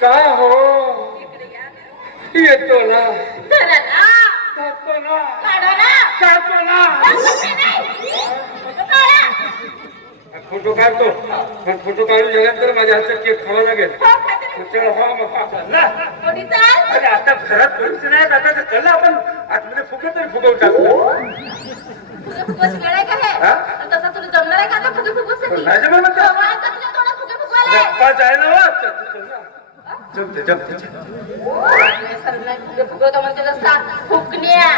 काय हो येतो ना धरा ना, जातो ना काढा ना, जातो ना फोटो काढतो पण फोटो काढून झाल्यानंतर माझ्या हातात केक खावा लागेल चला हो मग अरे आता घरात कोणीच नाही आता तर चला आपण आतमध्ये फुगे तरी फुगवून टाकतो तसं तुला जमणार आहे का आता फुगे फुगवून माझ्या मनात फुगे फुगवायला गप्पा जायला जमते जमते फुगे फुगवतो म्हणते रस्ता फुकण्या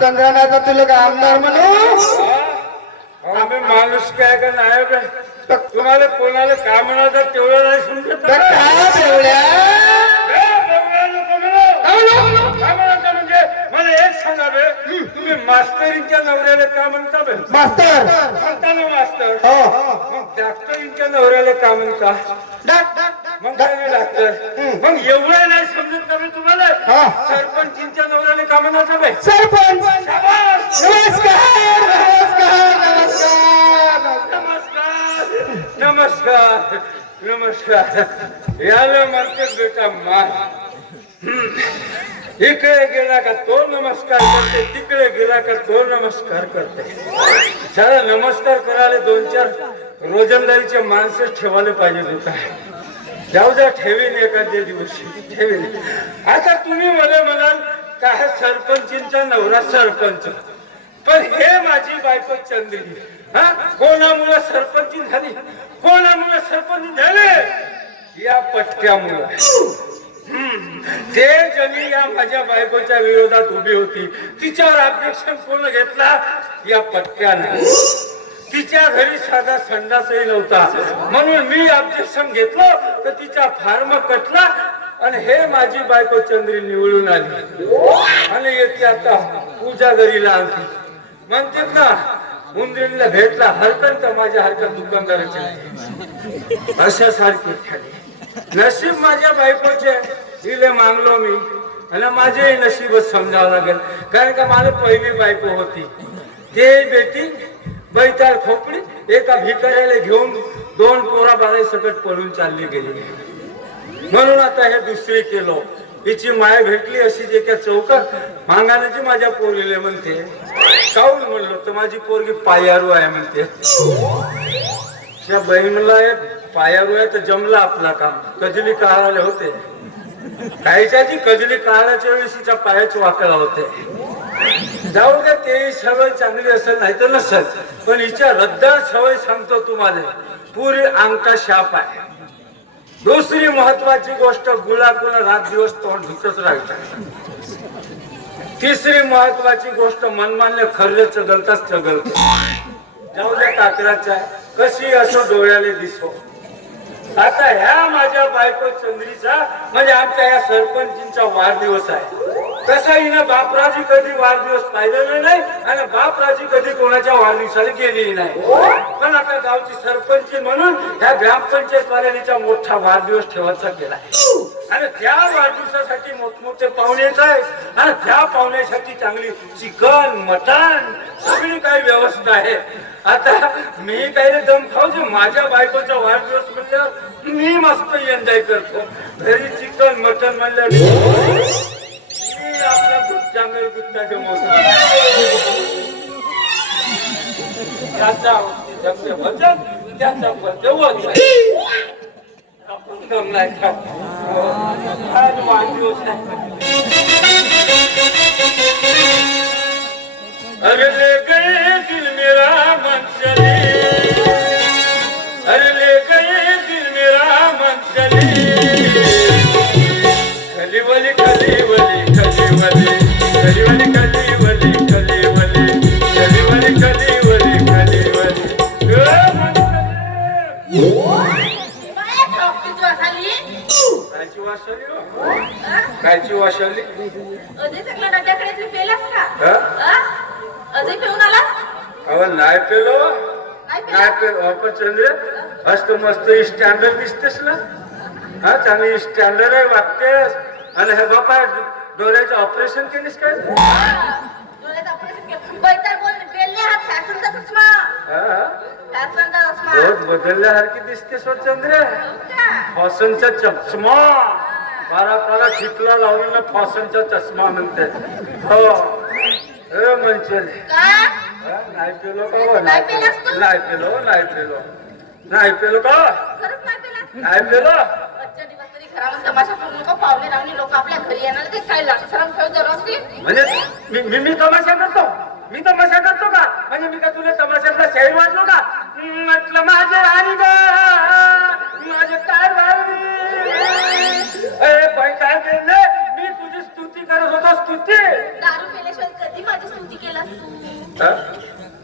चंद्रनाचा तुला का आमदार म्हणू आम्ही माणूस काय का नाही तुम्हाला कोणाला काय म्हणायचं तेवढं नाही समजत म्हणजे मला एक सांगा बे तुम्ही मास्तरींच्या नवऱ्याला काय म्हणता बे मास्तर म्हणता ना मास्तर मग डॉक्टरींच्या नवऱ्याला काय म्हणता मग काय नाही डॉक्टर मग एवढं नाही समजत का बे तुम्हाला सरपंचींच्या नवऱ्याला काय म्हणायचं बे सरपंच नमस्कार नमस्कार याला म्हणते बेटा मान इकडे गेला का तो नमस्कार करते तिकडे गेला का तो नमस्कार करते चला नमस्कार करायला 2-4 रोजंदारीचे माणसं ठेवायला पाहिजे होता जाऊ द्या ठेवीन एखाद्या दिवशी ठेवीन आता तुम्ही मला म्हणाल काय सरपंचींचा नवरा सरपंच पण हे माझी बायको चंद्री कोणामुळे सरपंची झाली कोणामुळे सरपंच झाले या पटक्यामुळे ते जणी या माझ्या बायकोच्या विरोधात उभी होती तिच्यावर ऑब्जेक्शन कोण घेतला या पटक्याने तिच्या घरी साधा संडासही नव्हता म्हणून मी ऑब्जेक्शन घेतलं तर तिचा फार्म कटला आणि हे माझी बायको चंद्री निवडून आली आणि येते आता पूजा घरीला आणती म्हणतात ना उंदरीला भेटला हरकत माझ्या हरकत दुकानदाराची अशा सारखी झाली नशीब माझ्या बायकोचे तिले मागलो मी आणि माझे नशीबच समजावं लागेल कारण का मला पहिली बायको होती ते बेटी बैताळ खोपडी एका भिकाऱ्याला घेऊन 2 पोरा बाळाई सकट पळून चालली गेली म्हणून आता हे दुसरी केलो हिची माय भेटली अशी एका चौकात मांगानाची माझ्या पोरीले म्हणते काऊन म्हणलो तर माझी पोरगी पायारू आहे म्हणते त्या बहीण म्हणला पायारू आहे तर जमला आपला काम कजली काढायला होते काहीच्या ती कजली काढायच्या वेळेस तिच्या पायाच वाकडा होते जाऊ द्या ते सवय चांगली असेल नाही तर नसेल पण हिच्या रद्दार सवय सांगतो तुम्हाला पुरी अंगठा शाप आहे दुसरी महत्वाची गोष्ट गुलाकुला रात दिवस तोंड धुतच राहायचं तिसरी महत्वाची गोष्ट मनमान्य खर्च चगलताच चगलत जाऊ द्या काकराच्या कशी असो डोळ्याला दिसो आता ह्या माझ्या बायको चंद्रीचा म्हणजे आमच्या या सरपंचींचा वाढदिवस आहे तसा हिनं बापराजी कधी वाढदिवस पाहिलेला नाही आणि बापराजी कधी कोणाच्या वाढदिवसाला गेलेली नाही पण आता गावची सरपंच म्हणून ह्या ग्रामपंचायत वाल्यांचा मोठा वाढदिवस ठेवायचा केला आणि त्या वाढदिवसासाठी मोठमोठे पाहुणे येत आहेत आणि त्या पाहुण्यासाठी चांगली चिकन मटण सगळी काही व्यवस्था आहे आता मी काही दम खाऊ माझ्या बायकोचा वाढदिवस म्हणल्यावर मी मस्त एन्जॉय करतो घरी चिकन मटन म्हणल्यावर आपला चांगलं गुत्ताचे मोठा त्याचा भजन त्याचा भजन आपण दम नाही खात आज वाढदिवस आहे अरे ले गए दिल मेरा मन चले अरे ले गए दिल मेरा मन चले खली वली कायची वास आली हो? हा? कायची वास आली? अजय चांगला नट्याकडे तुम्ही पेलास का हा? हा? अजय पिऊन आलास अहो नाही पेलो नाही नाही पेलास? पेलो वापर चंद्र असतो मस्त स्टँडर्ड दिसतेस ना हा चांगली स्टँडर्ड आहे वागतेस आणि हे बापा डोळ्याचं ऑपरेशन केलीस काय डोळ्याचं ऑपरेशन केलं. बाई तर बोल, पेलले हात फॅशनचा चष्मा. हा? फॅशनचा चष्मा. बहुत बदलल्यासारखी दिसतेस हो चंद्र हो का? फॉसनचा चष्मा पारा ठिकला लावलेला फॉसनचा चष्मा म्हणते हो ए म्हणचे का? नाही पेलो का हो? नाही पेलास तू? नाही पेलो नाही पेलो नाही पेलो का खरंच नाही पेलास? नाही पेलो आजच्या दिवस तरी घरामध्ये तमाशा करू नका. पाहुणे रावणी लोक आपल्या घरी येणार ते काय लाक्षरम खेळ जरा असतील. म्हणजे मी तमाशा करतो मी तमाशा करतो का म्हणजे मी का तुला तमाशातला शहर वाटलो का म्हटलं माझे राणी ग माझे काय राणी अरे बाई काय केलं मी तुझी स्तुती करत होतो स्तुती दारू पेल्याशिवाय कधी माझी स्तुती केलास तू? हा?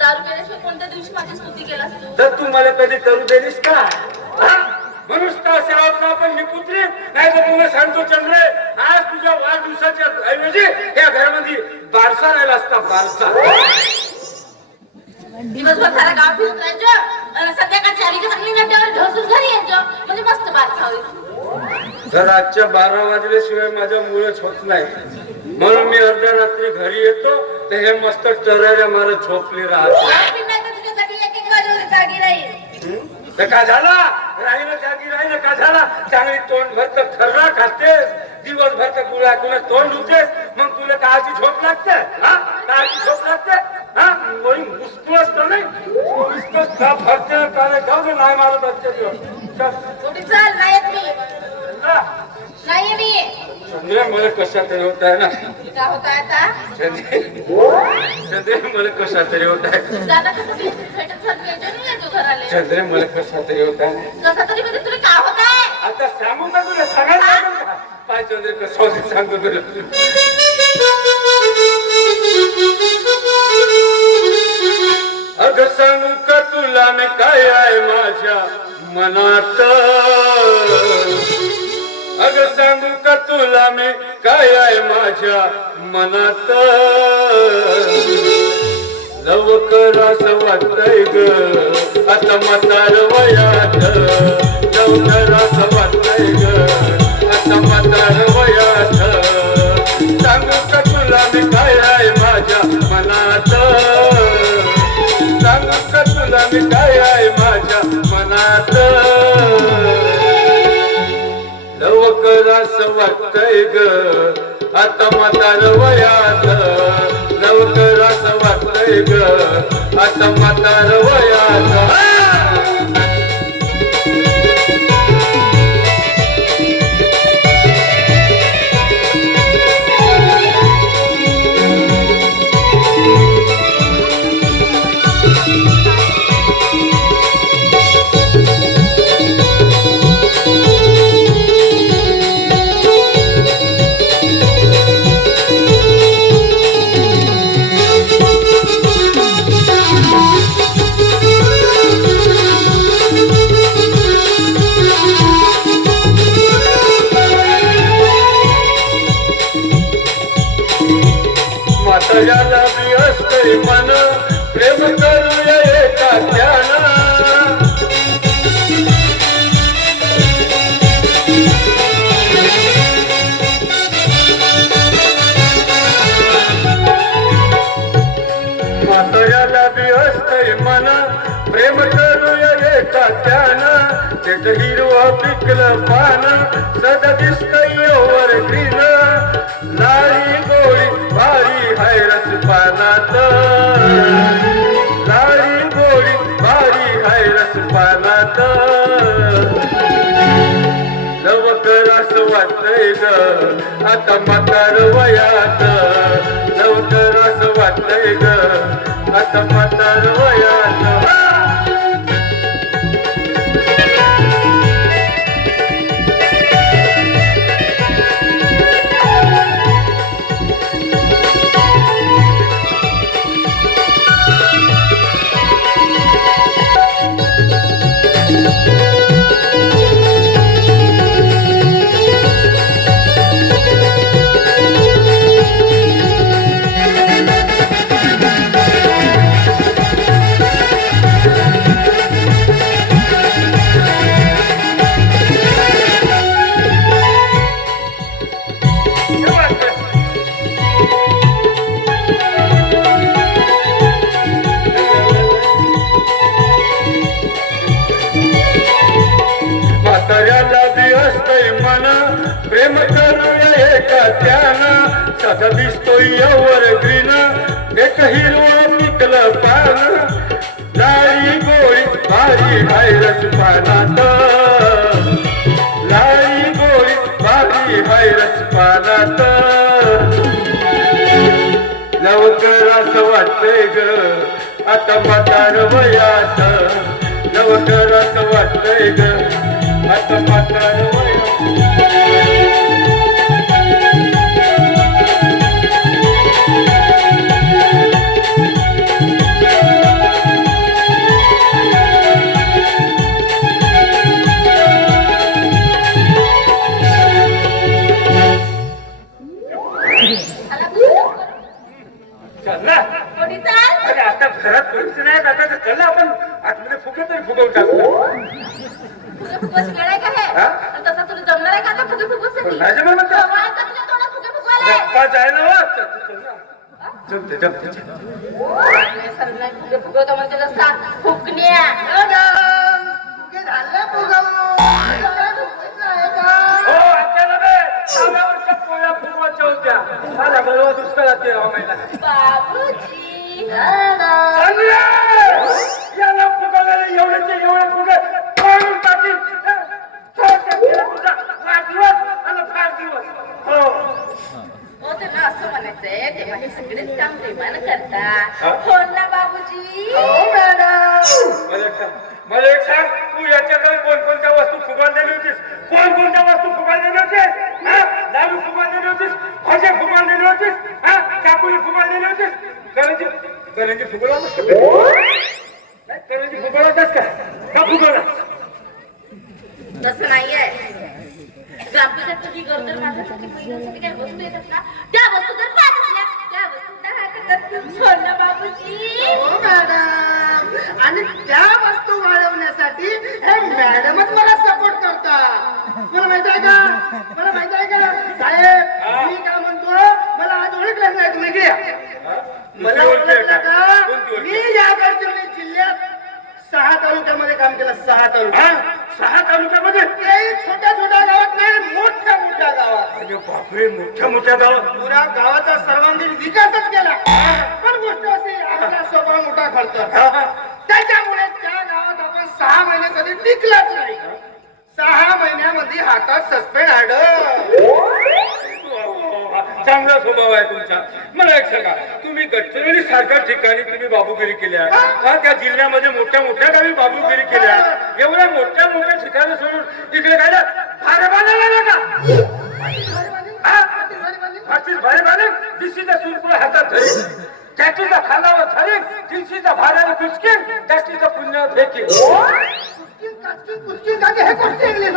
दारू पेल्याशिवाय कोणत्या दिवशी माझी स्तुती केलास तू? तर तू मला कधी करू देलीस का हा? म्हणून का सेवा का पण मी पुत्री नाही तर तुला सांगतो चंद्रे आज तुझ्या वाढदिवसाच्या ऐवजी या घरामध्ये बारसा राहिला असता बारसा दिवसभर सारा गाव फिरून राहायचं आणि संध्याकाळची आली की चांगली नट्यावर ढोसून घरी यायचं म्हणजे मस्त बारसा होईल. तर आजच्या 12 वाजल्याशिवाय माझ्या मुळच होत नाही म्हणून मी अर्ध्या रात्री घरी येतो तर हे मस्त टराऱ्या मारत झोपले राहते नाही तर तुझ्यासाठी एक एक वाजेवर जागी राहील. तर का झाला राहिलं जागी राहिलं का झाला चांगली तोंड भरत खर्रा खातेस दिवसभर तर गुळा तुला तोंड धुतेस मग तुला काळची झोप लागते हा काळची झोप लागते हा कोणी मुसकुळच तर नाही नुसतंच का भरते काय जाऊ दे नाही मारत आजच्या दिवस चल कुठे चाल नाहीत मी जा. नाहीये मी. चंद्र मला कशा तरी होत आहे ना का होता आता? चंद्र मला कशा तरी होत आहे जाना कसं भेटत चालू यायचं नाही यायचो घराले. चंद्र मला कशा तरी होत आहे कसा तरी म्हणजे तुला का होत आहे? आता सांगू का तुला सांगायला लागेल का पाय चंद्र कसं होते सांगतो तुला अग सांगू का तुला मी काय आहे माझ्या मनात अग सांगू का तुला मी काय आहे माझ्या मनात लवकर असं वाटतंय ग आता म्हातार वयात लवकर असं वाटतंय ग आता म्हातार वयात सांगू का तुला मी काय आहे माझ्या मनात सांगू का तुला मी काय आहे माझ्या मनात लवकर असं वाटतंय ग आता म्हातार वयात लवकर असं वाटतंय ग आता म्हातार वयात म्हाताऱ्याला बी असतंय मन प्रेम करूया एका त्यानं म्हाताऱ्याला बी असतंय मन प्रेम करूया एका त्यानं त्याच हिरवं पिकलं पान सदा दिसतंय ओवर ग्रीन लाली गोळी भारी हाय रस पानात लाली गोळी भारी हाय रस पानात लवकर असं वाटतंय ग आता म्हातार वयात लवकर असं वाटतंय ग आता म्हातार वयात प्रेम करूया एका त्यानं सदा दिसतोय एव्हरग्रीन एक हिरवं पिकलं पान लाळी गोळी भारी व्हायरस पानात लाळी गोळी भारी व्हायरस पानात लवकर असं वाटतंय ग आता म्हातार वयात लवकर असं वाटतंय ग आता म्हातार वयात चल ना कोणी चाल अरे आता घरात कोणीच नाही आता तर चला आपण आतमध्ये फुगे तरी फुगवून टाकू फुगे फुगवायची वेळ आहे का हे हा? आणि तसा तुला जमणार आहे का आता फुगे फुगवायसाठी नाही जमणार म्हणतो. काय का तुझ्या तोंडात फुगे फुगवायला गप्पा जायला वा चल ना जमते जमते नाही, सरला फुगे फुगवतो म्हणते रस्ता फुकण्या हो आपल्याला बे साव्यावरच्या पोळ्या फुगवायच्या होत्या मला बरोबर दुष्काळात ते महिला बाबूजी चांगल्या याला फुगवलेले एवढेचे एवढे फुगे तोडून टाकील तुझा वाढदिवस आणि फार दिवस हो हो त्यांना असं म्हणायचंय तेव्हा हे सगळेच काम प्रेमानं करता हो ना बाबूजी मला एक सांग तू याच्याकडे कोणकोणत्या वस्तू फुगायला दिली होतीस कोणकोणत्या वस्तू फुगायला दिली होतीस हा लाडू फुगायला दिली होतीस भाज्या फुगायला दिली होतीस हा चाकूली फुगायला दिली होतीस करंजी फुगवला नाही करंजी फुगवलाच का फुगवला तसं नाहीये ग्रामपंचायत तुझी गरज माझ्यासाठी महिन्यासाठी काही वस्तू येतात ना त्या वस्तू जर पाच झाल्या त्या वस्तू 10 करतात सोना बाबूजी हो मॅडम आणि त्या वस्तू वाढवण्यासाठी हे मॅडमच मला सपोर्ट करतात मला माहित आहे का मला माहित आहे का साहेब मी काय म्हणतो मला आज ओळखलं नाही तुम्ही घ्या मला ओळखलं का मी या गडचिरोली जिल्ह्यात 6 तालुक्यामध्ये काम केलं 6 तालुक्यात 6 तालुक्यामध्ये तेही छोट्या छोट्या गावात नाही मोठ्या मोठ्या गावात अरे बापरे मोठ्या मोठ्या गावात पुरा गावाचा सर्वांगीण विकासच केला पण गोष्ट अशी आपला स्वभाव मोठा खर्च त्याच्यामुळे त्या गावात आपण 6 महिन्यासाठी टिकलाच नाही 6 महिन्यामध्ये हातात सस्पेंड चांगला स्वभाव आहे तुमचा मला एक सांगा तुम्ही गडचिरोली सारख्या ठिकाणी तुम्ही बाबूगिरी केल्या हा त्या जिल्ह्यामध्ये मोठ्या मोठ्या गावी बाबूगिरी केल्या एवढ्या मोठ्या मोठ्या ठिकाणी सोडून इकडे काय भारे बांधायला का भारे बांधे दिशीचा सुरपुरा हातात धरी टॅक्सीचा खालावर धरी दिशीचा भाड्याने कुचकेन टॅक्सीचा पुण्यावर फेकेन हे गोष्ट इंग्लिश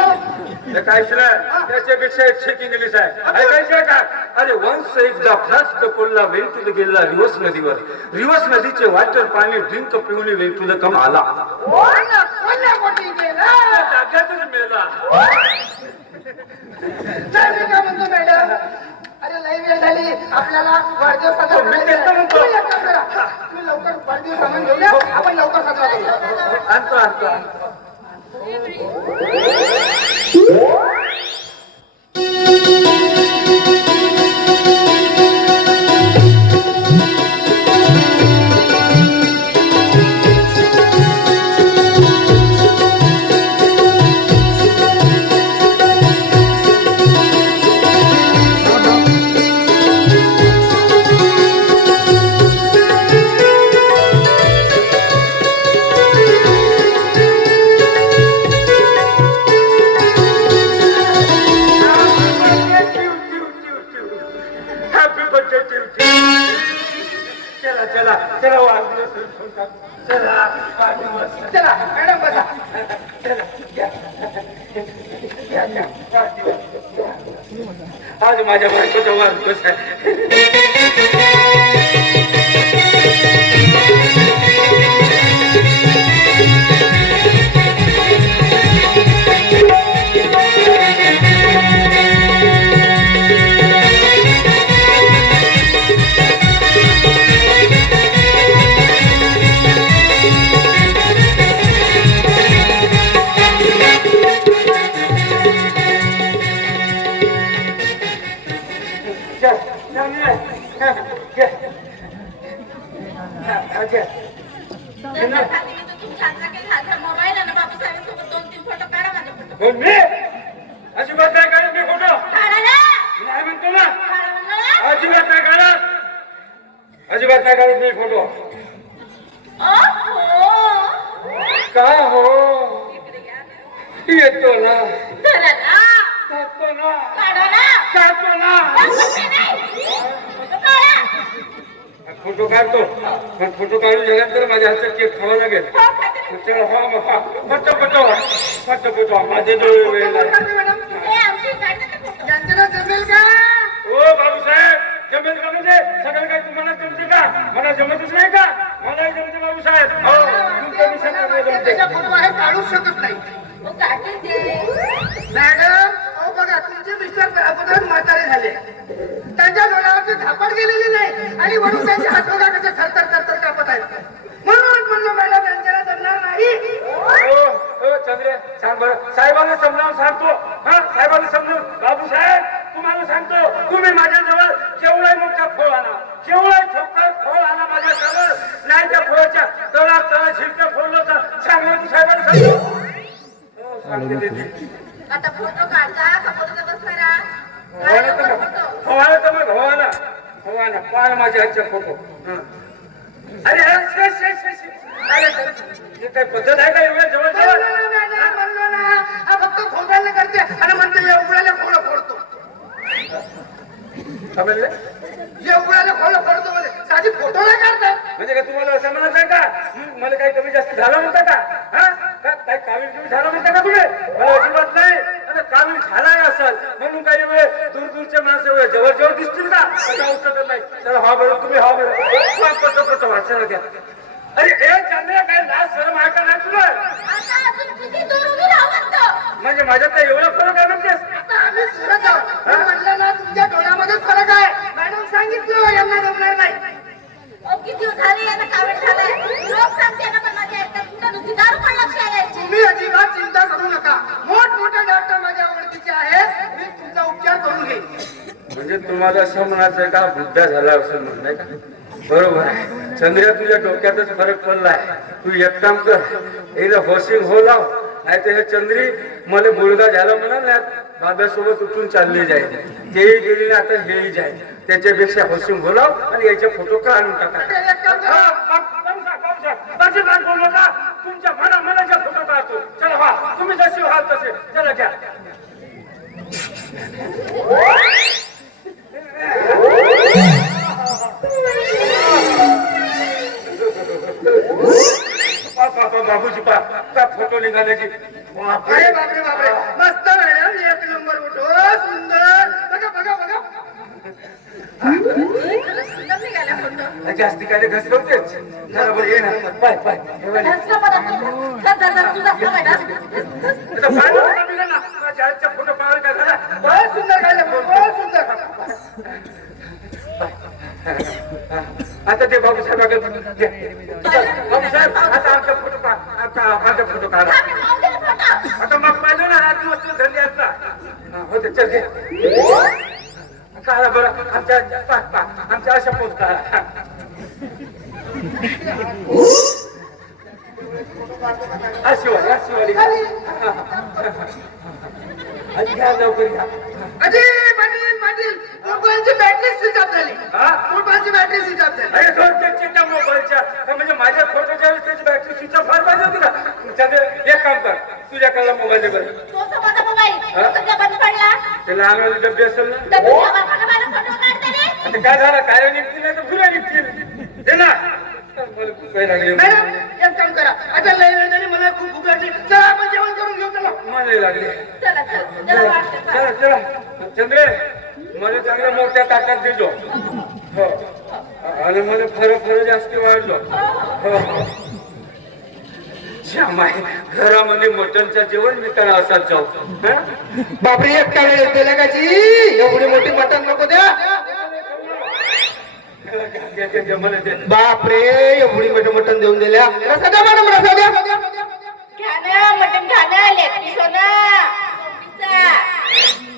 काहीच नाही त्याच्यापेक्षा एक इंग्लिश आहे ऐकायचं का अरे वन्स एकदा फ्लास्ट कोल्हा वेन टू द गेला रिवर्स नदीवर रिवर्स नदीचे वॉटर पाणी ड्रिंक पिऊन वेन टू द कम आला जाग्यातच मेला म्हणतो मॅडम अरे लई वेळ झाली आपल्याला वाढदिवस तुम्ही लवकर वाढदिवस सामान घेऊया आपण लवकर साजरा करूया आणतो चला मॅडम बसा आज माझ्या बायकोचा वाढदिवस आहे चल चांगले जर खाली तर तुमच्या हातात मोबाईल आहे ना बापूसाहेबांसोबत 2-3 फोटो काढा माझे फोटो कोण मी अजिबात नाही काढत मी फोटो काढा ना नाही म्हणतो ना काढा म्हणलं ना. अजिबात नाही काढत अजिबात नाही काढत मी फोटो ओहो का हो इकडे या येतो ना चला ना काढतो ना काढा ना काढतो ना काढा नाही फोटो काढा फोटो काढतो पण फोटो काढून झाल्यानंतर माझ्या हातात केक खावा लागेल हो खाते चल हा पटपटो माझे डोळे वेळ लागले. हे आमची काढण्याचा फोटो त्यांच्याला जमेल का ओ बाबूसाहेब जमेल का म्हणजे सगळं काही तुम्हाला जमते का मला जमतच नाही का मलाही जमते बाबूसाहेब हो तुमचं मी सगळं जमते त्याच्या फोटो आहे काढूच शकत नाही हो काढते ते मॅडम अहो बघा तुमचे मिस्टर अगोदर म्हातारे झाले त्यांच्या डोळ्यावरची झापड गेलेली नाही आणि म्हणून त्यांचे हात बघा कसे थरथर कापत आहेत म्हणून मॅडम यांच्याला जमणार नाही हो चंद्रे सांग बरं साहेबांना समजावून सांगतो हा साहेबांना समजून बाबूसाहेब तुम्हाला सांगतो तुम्ही माझ्याजवळ केवढा मोठा फळ आणा केवढा छोटा फळ आणा माझ्याजवळ नाही त्या फळाच्या तळा शिरक्या फोडलं तर सांगतो साहेबांना सांगतो हो, सांगते देते. आता फोटो काढता का फोटोचा बस करा हवाला पाय माझ्या हातच्या फोटो अरे हे काय पद्धत आहे का एवढ्या जवळ जवळ म्हणलो ना हा फक्त खोटायला करते आणि म्हणते या उघड्याला खोलं फोडतो समजले या उघड्याला खोलं फोडतो म्हणजे साधी फोटो नाही काढतात म्हणजे का तुम्हाला असं म्हणत आहे का मला काही कमी जास्त झालं म्हणता का हा काही कावीळ कमी झालं म्हणता का तुम्ही मला अजिबात नाही आता कावीळ झालाय असाल म्हणून काही वेळ दूरचे माणसं जवळ जवळ दिसतील का औषध नाही चला हा बरं तुम्ही हा बरं वाचायला घ्या अरे हे चांगलं काय लाज शरम आहे का नाही तुला आता अजून किती दूर उभी राहू म्हणजे माझ्यात काय एवढं फरक आहे म्हणतेस आता आम्ही सुरत आहोत मी म्हणलं ना तुमच्या डोळ्यामध्ये फरक आहे मॅडम सांगितलं यांना जमणार नाही किती झाले यांना कावीळ झालंय लोक सांगते ना पण माझ्या ऐकतात तुमच्या नुसती दारू पण लक्ष यायची तुम्ही अजिबात चिंता करू नका मोठमोठे डॉक्टर माझ्या आवडतीचे आहेत मी तुमचा उपचार करून घेईन म्हणजे तुम्हाला असं म्हणायचं आहे का बुद्धा झाला असं म्हणणं का बरोबर आहे चंद्रिया तुझ्या डोक्यातच फरक पडलाय तू एक काम कर एकदा होशिंग हो लाव नाही तर हे चंद्री मला मुलगा झाला म्हणा ना बाब्यासोबत उठून चालली जाईल तेही गेली ना आता हेही जाईल त्याच्यापेक्षा होशिंग हो लाव आणि याचे फोटो काढून टाका बोलू नका तुमच्या मनाच्या फोटो काढतो चला व्हा तुम्ही जसे व्हाल तसे चला घ्या बाबूजी पा फोटो निघाल्याची बापरे बापरे बापरे मस्त मॅडम एक नंबर फोटो सुंदर बघा सुंदर निघाला फोटो जास्ती काय घसरवतेच जरा बरं ये ना पाय पाय माझ्या आजच्या फोटो पाहायला काय झाला बहुत सुंदर काढले बहुत सुंदर आता ते बाबूसाहेब बाबूसाहेब आता आमचा फोटो आमचा फोटो काढा आता मग पाहिजे ना हा दिवस तो धंदे असता होते चल घे काढा बरं आमच्या अशा पोच काढा अशिवाली घ्या लवकर घ्या अजी पाटील मोबाईलची बॅटरी स्विच ऑफ झाली मोबाईलची बॅटरी स्विच ऑफ झाली अरे दोन त्याच्या मोबाईलच्या म्हणजे माझ्या फोटोच्या वेळेस त्याची बॅटरी स्विच ऑफ फार पाहिजे होती ना त्याने एक काम कर तुझ्याकडला मोबाईल दे बरं तो माझा मोबाईल तुझ्या बंद पडला ते लहान वाले डबे असेल ना आता काय झालं काय निघतील नाही तर फुलं निघतील दे ना मॅडम एक काम करा आता लई वेळ झाली मला खूप भूक लागली चला आपण जेवण करून घेऊ चला मला लागले चला चला वाटतं चला चला चंद्रे मला चांगल्या मोठ्या ताटात देजो हो आणि मला फरक जास्त वाढलो हो श्यामाय घरामध्ये मटनचं जेवण मी त्याला असाच जाऊ बापरे एकटा वेळेस दिला का जी एवढी मोठी मटण नको द्या बापरे एवढी मोठी मटण देऊन दिल्या रसा द्या मॅडम रसा द्या घ्या ना मटण घ्या ना लेकरी सोना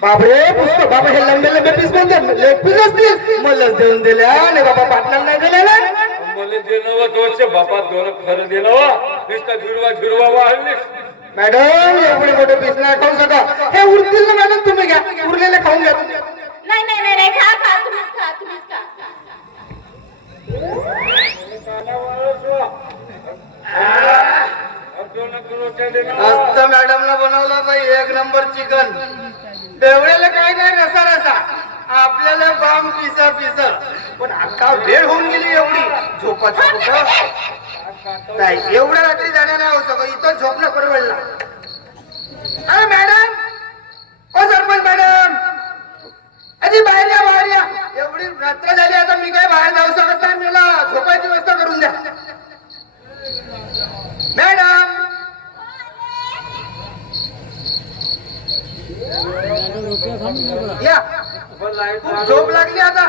बापरे पुष्प बाबा हे लंबे लंबे पीस म्हणते लेग पीस असतील मलाच देऊन दिल्या आणि बाबा पाटलांना नाही दिलेला मला देणं दोनशे बापा दोन खरं दिलं वा नुसता झुरवा वाढलीस. मॅडम एवढे मोठे पीस नाही खाऊ शका हे उरतील ना मॅडम तुम्ही घ्या उरलेले खाऊन घ्या नाही नाही नाही नाही खा खा तुम्हीच खा तुम्हीच खा मस्त मॅडमला बनवलं बाई एक नंबर चिकन बेवड्याला काय नाही रसा रसा आपल्याला बाम पिसा पिसा पण आता वेळ होऊन गेली एवढी झोपाची कुठं नाही एवढ्या रात्री जाण्या नाही होऊ शकत इथं झोपणं परवडला. अरे मॅडम ओ सरपंच मॅडम अरे बाहेर या एवढी रात्र झाली आता मी काय बाहेर जाऊ शकत नाही मला झोपायची व्यवस्था करून द्या मॅडम. या खूप झोप लागली आता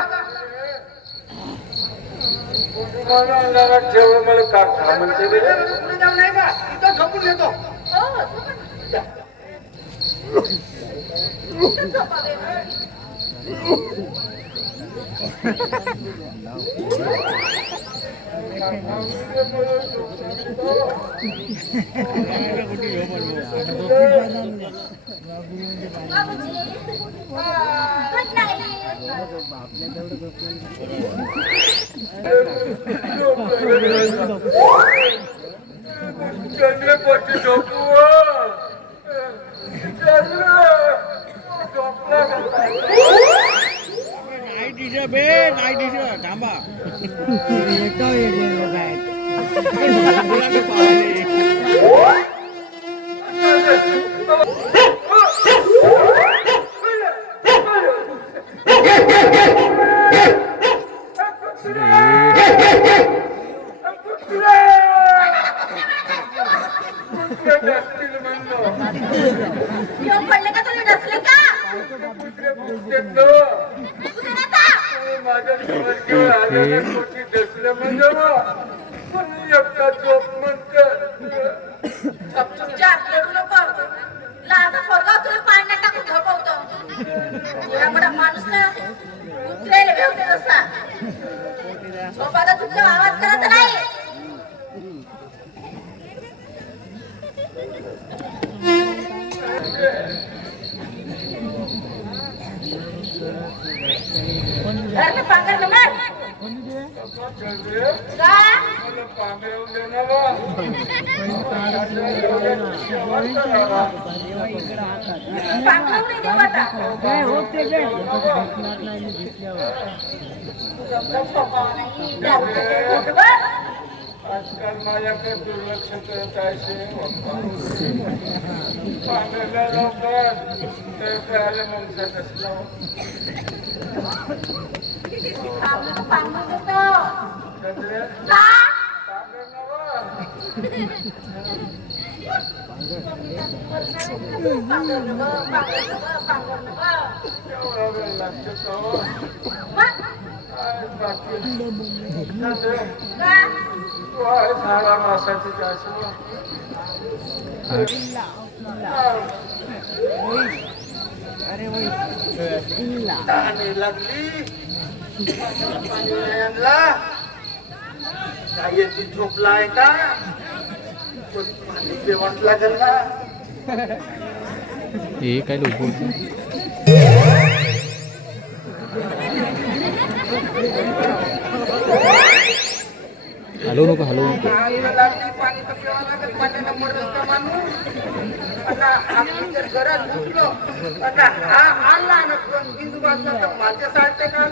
ठेव मला का म्हणते पुढे जाऊ नाही का इथं झोपून घेतो. हो हो झोपावे. चंद्रपती झोपू थांबा येऊन पडले का तुम्ही नसले का माझ्या जीवन आलेल्या कोटी दसल्या म्हणजे एकटा झोप म्हणत तुमच्या रडू नको लहान पोरगा तुला पाण्यात टाकून झोपवतो एवढा मोठा माणूस ना उतरेल व्यवते नसता झोपाचा चुकला आवाज करायचा नाही. घर में पागल नंबर का पागल नहीं देवाता आजकाल माझ्याकडे दुर्लक्ष करत आहे पांढऱ्या लवकर तर आले माणसात असलं पागल देतो चंद्र का एवढा वेळ लागतो बाकी झाडा मासाची जायचं पाणी लागली पाणी आणला गायची झोपला आहे का पाणी पिवाच लागेल ना हे काय लोक हलवू नको पाणी तर पिवा लागेल पाण्याला मरत का माणूस आता आपण जर घरात घुसलो आता हा आणला ना बिंदू वाजला तर माझ्या सारखे काम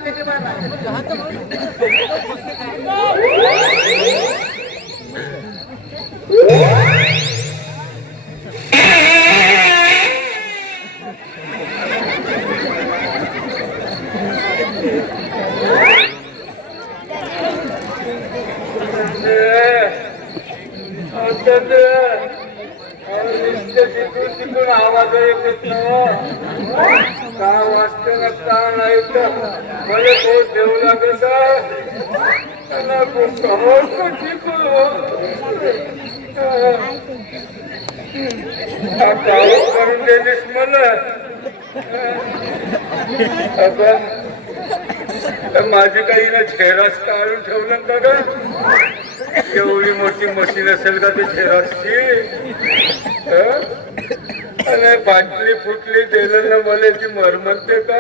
त्याचे तिकडून आवाज येत का वाजते ना का नाही तर मला तो ठेवू लागत करून देलीस मला अगं माझी काही ना झेरॉक्स काढून ठेवलं का ग? एवढी मोठी मशीन असेल का ते झेरॉक्सची? अरे बाटली फुटली दिलं ना मला ती मरमरते का?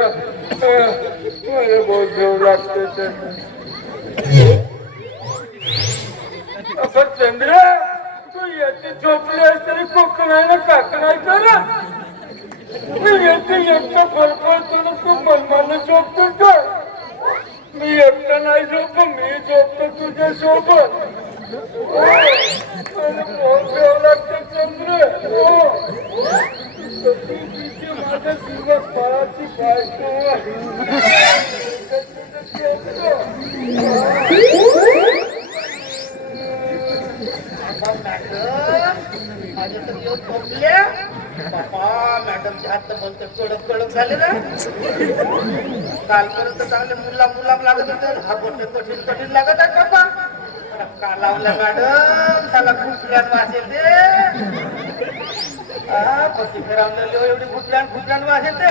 मला बहुत घेऊ लागते ते. आपण चंद्र तू याची झोपली आहे तरी कोकणाला काकणाय करा. मी येते एकटा फरफरतो ना तू मनमाला झोपतो का? मी एकटा नाही झोप मी झोपतो तुझ्या सोबत. लागते चंद्र माझ्या दिवस फळाची बायको माझ्या तर येऊन झोपल्या बाबा मॅडमचे हात बोलते कडक कडक झाले ना कालपर्यंत चांगले मुलाम लागत होते हा बोलते कठीण कठीण लागत आहे बाबा का लावला मॅडम त्याला घुसल्यान वास येते पती फिरावलेली एवढी घुसल्यान वास येते